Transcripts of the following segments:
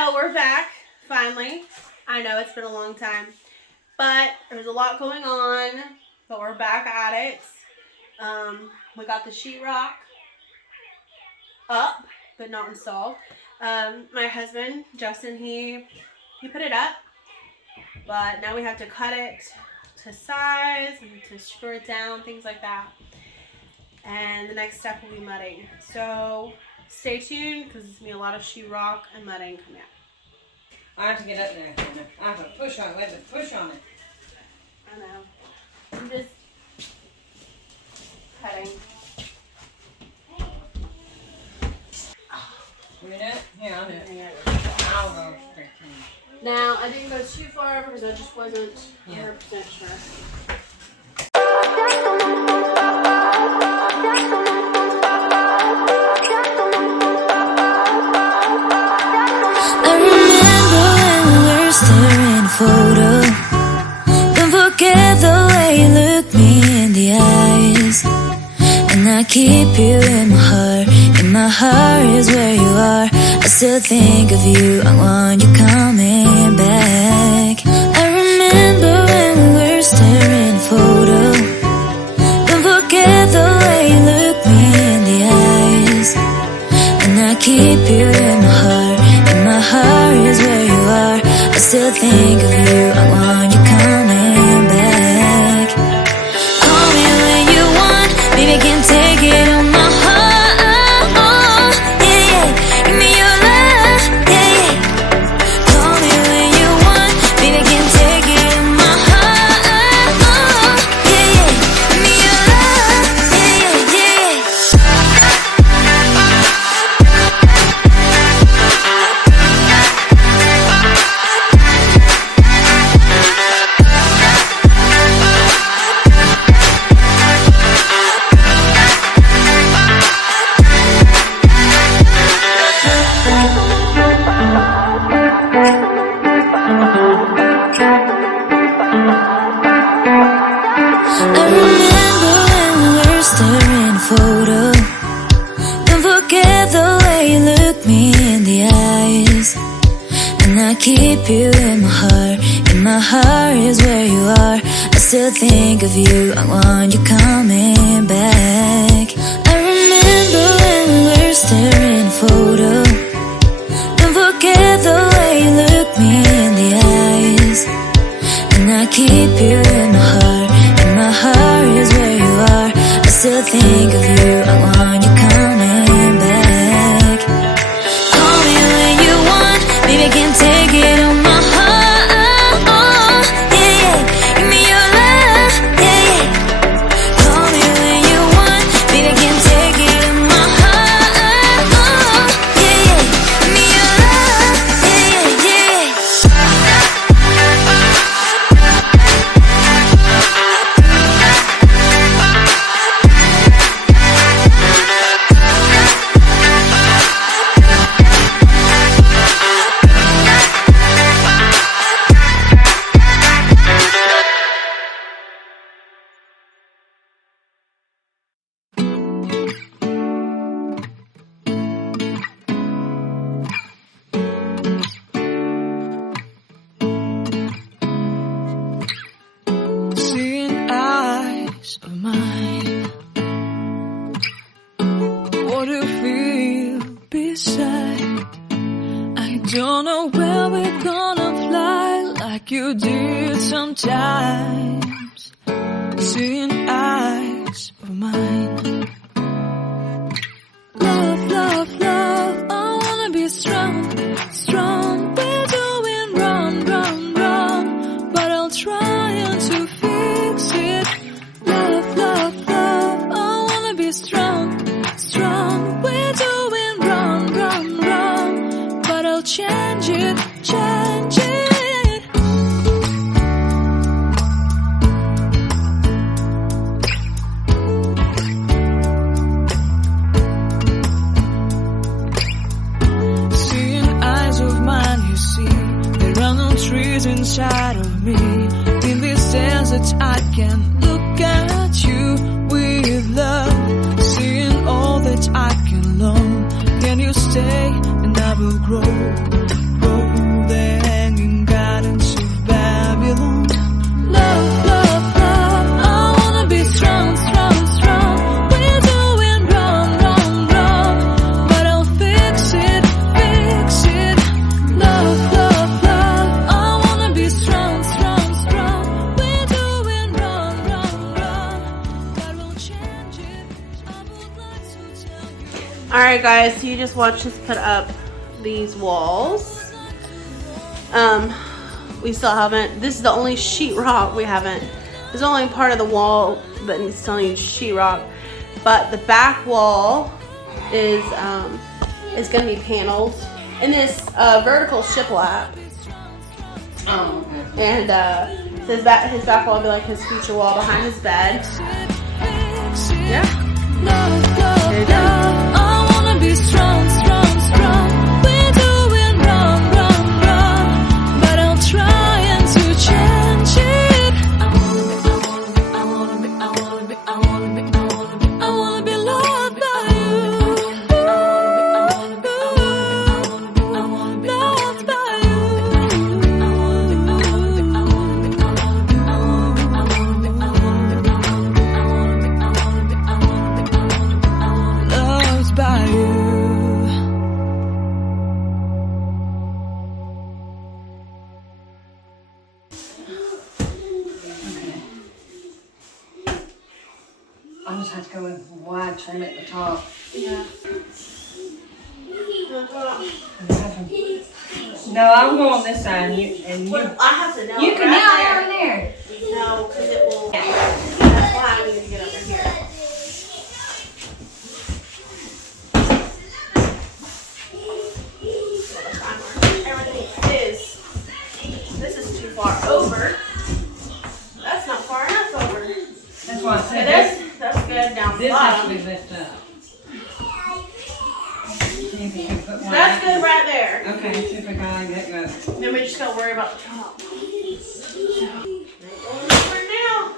So we're back, finally. I know it's been a long time, but there's a lot going on, but we're back at it. We got the sheetrock up, but not installed. My husband, Justin, he put it up, but now we have to cut it to size and to screw it down, things like that. And the next step will be mudding. So stay tuned, because there's going to be a lot of sheetrock and mudding coming up. I have to get up there. I have to push on it. Wait a minute, push on it. I know. I'm just cutting. You do it? Yeah, I'll do it. I'll go straight through. Now, I didn't go too far because I just wasn't 100% sure. Staring photo. Don't forget the way you look me in the eyes. And I keep you in my heart. In my heart is where you are. I still think of you. I want you coming back. I remember when we were staring photo. Don't forget the way you look me in the eyes. And I keep you in my heart. In my heart is where you are. I still think of you, I want you coming back. Call me when you want, baby, can't take it on my heart. Yeah, yeah, give me your love, yeah, yeah. Call me when you want, baby, can't take it on my heart. Yeah, yeah, give me your love, yeah, yeah, yeah. Keep you in my heart. In my heart is where you are. I still think of you. I want you coming back. I remember when we were staring photo. Don't forget the way you look me in the eyes. And I keep you in my heart. In my heart is where you are. I still think of you. I want you coming back. Call me when you want, baby, can't take it on my heart. Yeah, yeah, give me your love, yeah, yeah. Call me when you want, baby, can't take it on my heart. Yeah, yeah, give me your love, yeah, yeah, yeah. Seeing eyes of mine, what do you feel beside? I don't know where we're gonna fly like you did sometimes. Seeing eyes of mine. Love, love, love, I wanna be strong, strong. We're doing wrong, wrong, wrong, but I'll try to fix it. Love, love, love, I wanna be strong, strong. We're doing wrong, wrong, wrong, but I'll change it, change it. Seeing eyes of mine, you see, there are no trees inside of me. In this desert I can look at you with love. Seeing all that I can long. Can you stay and I will grow, grow. Alright guys, so you just watched us put up these walls. We still haven't, this is the only sheetrock we haven't. There's only part of the wall that still needs sheetrock. But the back wall is going to be paneled in this vertical shiplap. Oh, okay. And so his back wall will be like his future wall behind his bed. Yeah. There you go. I wanna be strong, strong, strong. We're doing wrong, wrong, wrong. But I'm trying to change it. I wanna be loved by you. Loved by you. Loved by you. I'll just have to go with wide trim at the top. Yeah. No, I'm going on this side, and you. Well, I have to know. You can right nail there. on there. No, because it will. That's why I need to get over here. Everything is. This is too far over. That's not far enough over. That's why I Okay, said that's good down the this has to bottom. be lifted up. See if you can put one That's out. good right there. Okay, see if I can get that. Then we just gotta worry about the top. For now.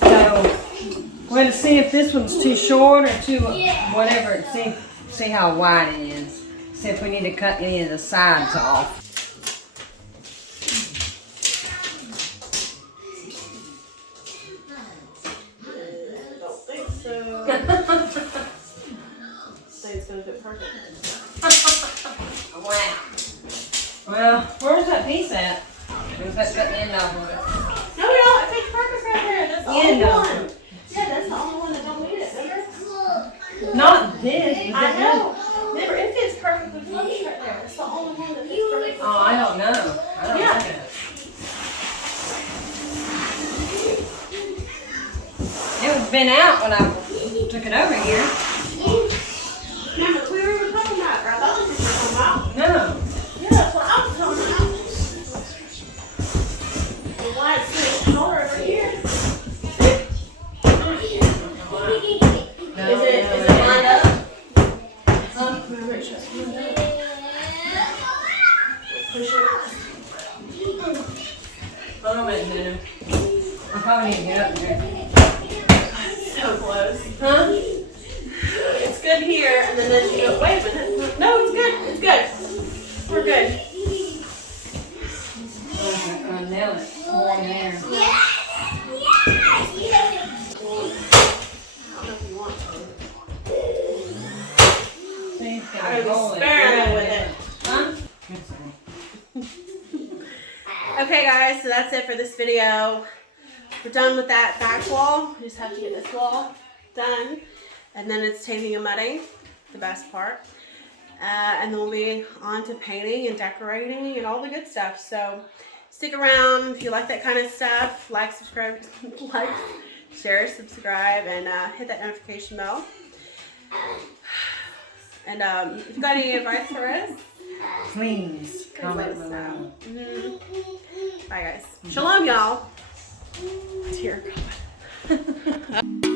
So, we're going to see if this one's too short or too whatever. See how wide it is. See if we need to cut any of the sides off. Don't think so. Think it's gonna fit perfect. Wow. Well, where's that piece at? Where's that cut the end off of it? No, we don't. It fits perfect right there. That's the Yeah, only no. one. Yeah, that's the only one that don't need it. Remember? Not this. Is I it know. Remember, it fits perfectly flush right there. It's the only one that fits perfectly. Oh, I don't know. I don't Yeah. know. It was been out when I took it over here. Remember, we were even talking about it, right? That's what we were talking about. No. Yeah, that's what I was talking about. The why it's so short over here. No, Is it lined up? Remember, it's just lined up. Push it out. Hold on a minute. I probably need to get up there. So close. Huh? It's good here, and then you go, wait a minute. No, it's good. It's good. We're good. I'll nail it. More in there. I don't know if you want to. See, it's got I a was hole in experimenting with it. Huh? Okay, guys, so that's it for this video. We're done with that back wall. We just have to get this wall done. And then it's taping and mudding, the best part. And then we'll be on to painting and decorating and all the good stuff. So stick around if you like that kind of stuff. Like, subscribe, like, share, subscribe, and hit that notification bell. And if you've got any advice for us, Please let comment us know. below. Bye, guys. Shalom, y'all. Dear God.